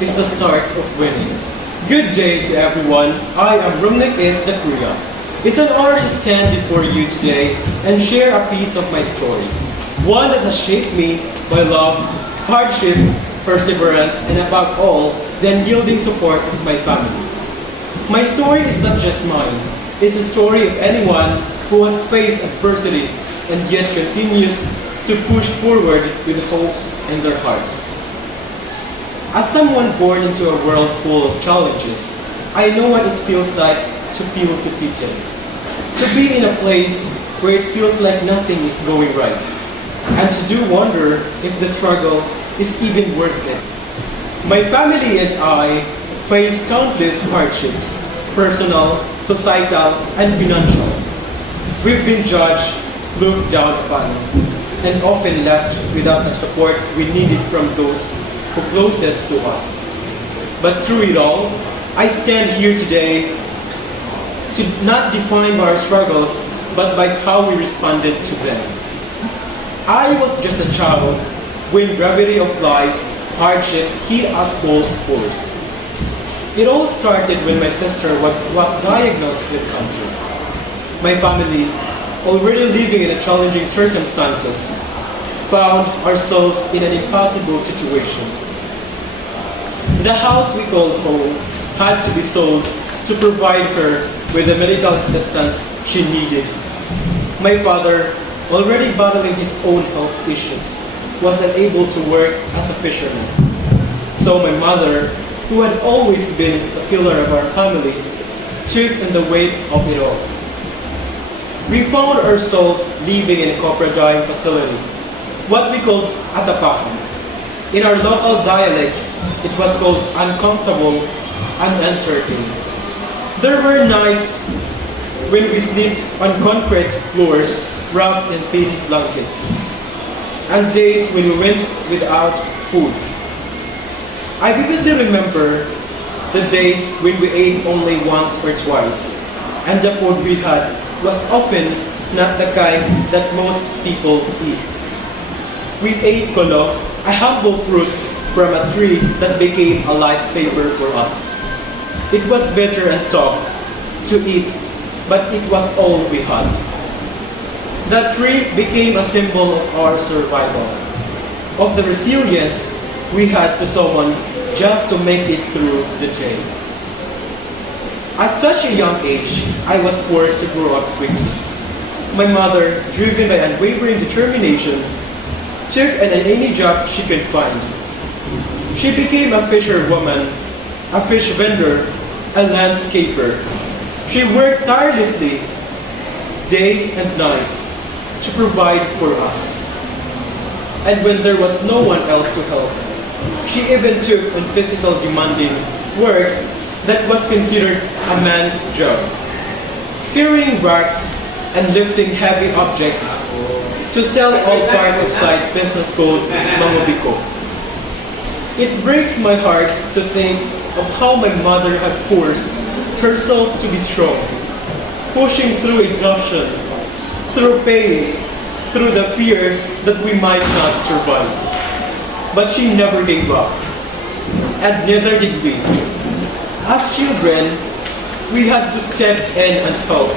is the start of winning. Good day to everyone. I am Rumnik S. Dakuya. It's an honor to stand before you today and share a piece of my story. One that has shaped me by love, hardship, perseverance, and above all, the unyielding support of my family. My story is not just mine. It's the story of anyone who has faced adversity and yet continues to push forward with hope in their hearts. As someone born into a world full of challenges, I know what it feels like to feel defeated. To be in a place where it feels like nothing is going right. And to do wonder if the struggle is even worth it. My family and I face countless hardships, personal, societal, and financial. We've been judged, looked down upon, and often left without the support we needed from those who closest to us. But through it all, I stand here today to not define our struggles, but by how we responded to them. I was just a child when gravity of life's hardships hit us full force. It all started when my sister was diagnosed with cancer. My family, already living in a challenging circumstances, found ourselves in an impossible situation. The house we called home had to be sold to provide her with the medical assistance she needed. My father, already battling his own health issues, was unable to work as a fisherman. So my mother, who had always been the pillar of our family, took on the weight of it all. We found ourselves living in a copra dyeing facility, what we called atapakan. In our local dialect, it was called uncomfortable and uncertain. There were nights when we slept on concrete floors wrapped in thin blankets, and days when we went without food. I vividly remember the days when we ate only once or twice, and the food we had was often not the kind that most people eat. We ate kolo, a humble fruit from a tree that became a lifesaver for us. It was bitter and tough to eat, but it was all we had. That tree became a symbol of our survival, of the resilience we had to someone just to make it through the day. At such a young age, I was forced to grow up quickly. My mother, driven by unwavering determination, took on any job she could find. She became a fisherwoman, a fish vendor, a landscaper. She worked tirelessly, day and night, to provide for us. And when there was no one else to help, she even took on physical demanding work that was considered a man's job, carrying racks and lifting heavy objects to sell all parts of side business called Mangobiko. It breaks my heart to think of how my mother had forced herself to be strong, pushing through exhaustion, through pain, through the fear that we might not survive. But she never gave up, and neither did we. As children, we had to step in and help.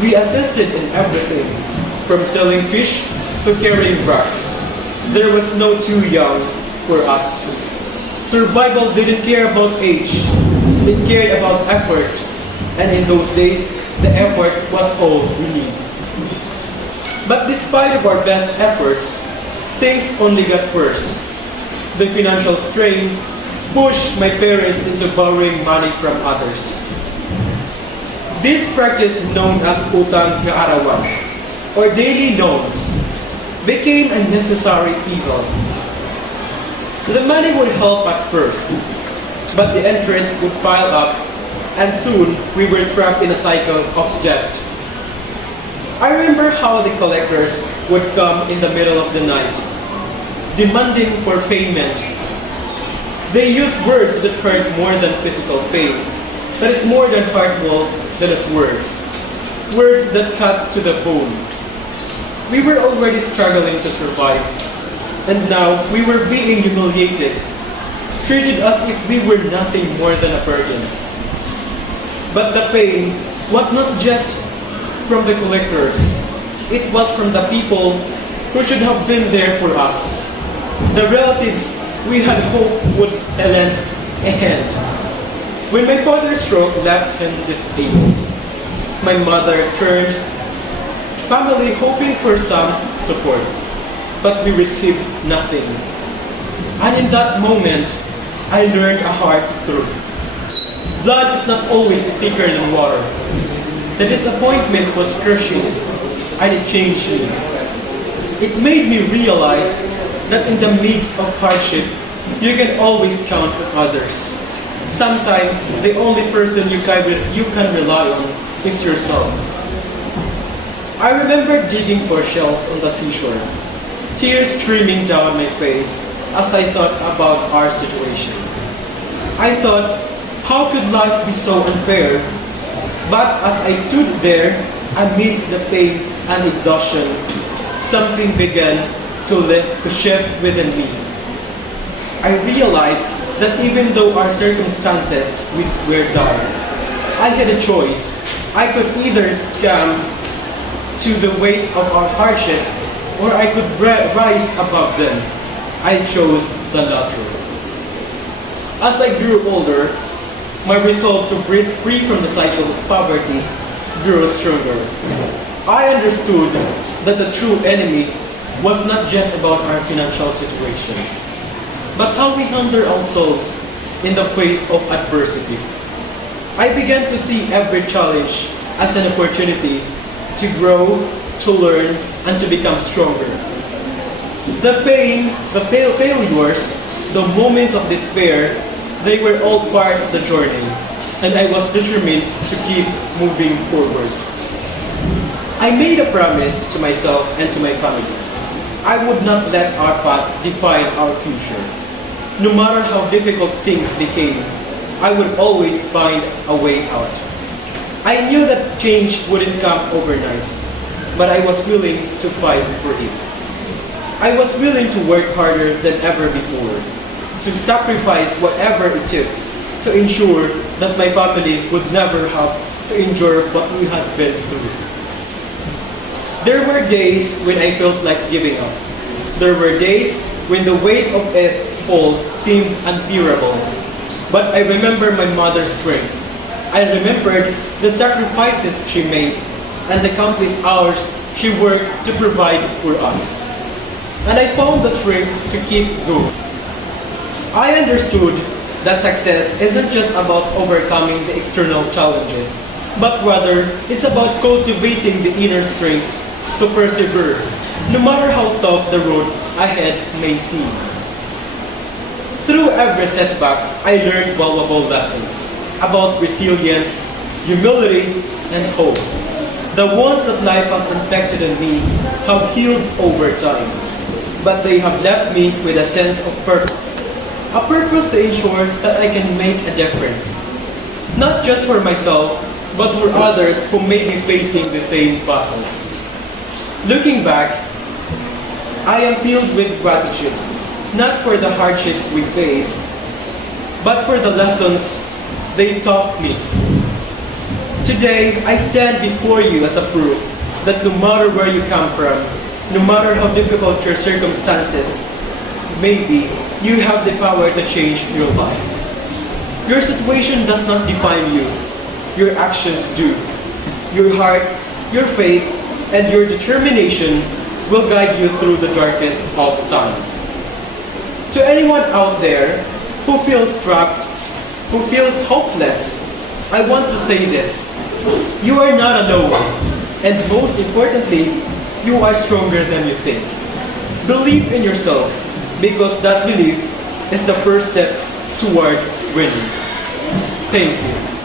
We assisted in everything, from selling fish to carrying racks. There was no too young for us. Survival didn't care about age, it cared about effort. And in those days, the effort was all we need. But despite of our best efforts, things only got worse. The financial strain pushed my parents into borrowing money from others. This practice, known as utang na arawan, or daily loans, became a necessary evil. The money would help at first, but the interest would pile up, and soon we were trapped in a cycle of debt. I remember how the collectors would come in the middle of the night, demanding for payment. They used words that hurt more than physical pain, that is more than hurtful than as words. Words that cut to the bone. We were already struggling to survive, and now we were being humiliated, treated us if we were nothing more than a burden. But the pain was not just from the collectors, it was from the people who should have been there for us. The relatives we had hoped would lend a hand. When my father's stroke left him disabled, my mother turned family hoping for some support, but we received nothing. And in that moment, I learned a hard truth. Blood is not always thicker than water. The disappointment was crushing, and it changed me. It made me realize that in the midst of hardship, you can always count on others. Sometimes, the only person you can rely on is yourself. I remember digging for shells on the seashore, tears streaming down my face as I thought about our situation. I thought, how could life be so unfair? But as I stood there, amidst the pain and exhaustion, something began to shift within me. I realized that even though our circumstances were dark, I had a choice. I could either succumb to the weight of our hardships, or I could rise above them. I chose the latter. As I grew older, my resolve to break free from the cycle of poverty grew stronger. I understood that the true enemy was not just about our financial situation, but how we handle ourselves in the face of adversity. I began to see every challenge as an opportunity to grow, to learn, and to become stronger. The pain, the failures, the moments of despair, they were all part of the journey, and I was determined to keep moving forward. I made a promise to myself and to my family. I would not let our past define our future. No matter how difficult things became, I would always find a way out. I knew that change wouldn't come overnight, but I was willing to fight for it. I was willing to work harder than ever before, to sacrifice whatever it took to ensure that my family would never have to endure what we had been through. There were days when I felt like giving up. There were days when the weight of it all seemed unbearable. But I remember my mother's strength. I remembered the sacrifices she made and the countless hours she worked to provide for us. And I found the strength to keep going. I understood that success isn't just about overcoming the external challenges, but rather it's about cultivating the inner strength to persevere, no matter how tough the road ahead may seem. Through every setback, I learned valuable lessons about resilience, humility, and hope. The ones that life has inflicted on me have healed over time, but they have left me with a sense of purpose. A purpose to ensure that I can make a difference. Not just for myself, but for others who may be facing the same battles. Looking back, I am filled with gratitude, not for the hardships we face, but for the lessons they taught me. Today, I stand before you as a proof that no matter where you come from, no matter how difficult your circumstances may be, you have the power to change your life. Your situation does not define you. Your actions do. Your heart, your faith, and your determination will guide you through the darkest of times. To anyone out there who feels trapped, who feels hopeless, I want to say this. You are not alone. And most importantly, you are stronger than you think. Believe in yourself, because that belief is the first step toward winning. Thank you.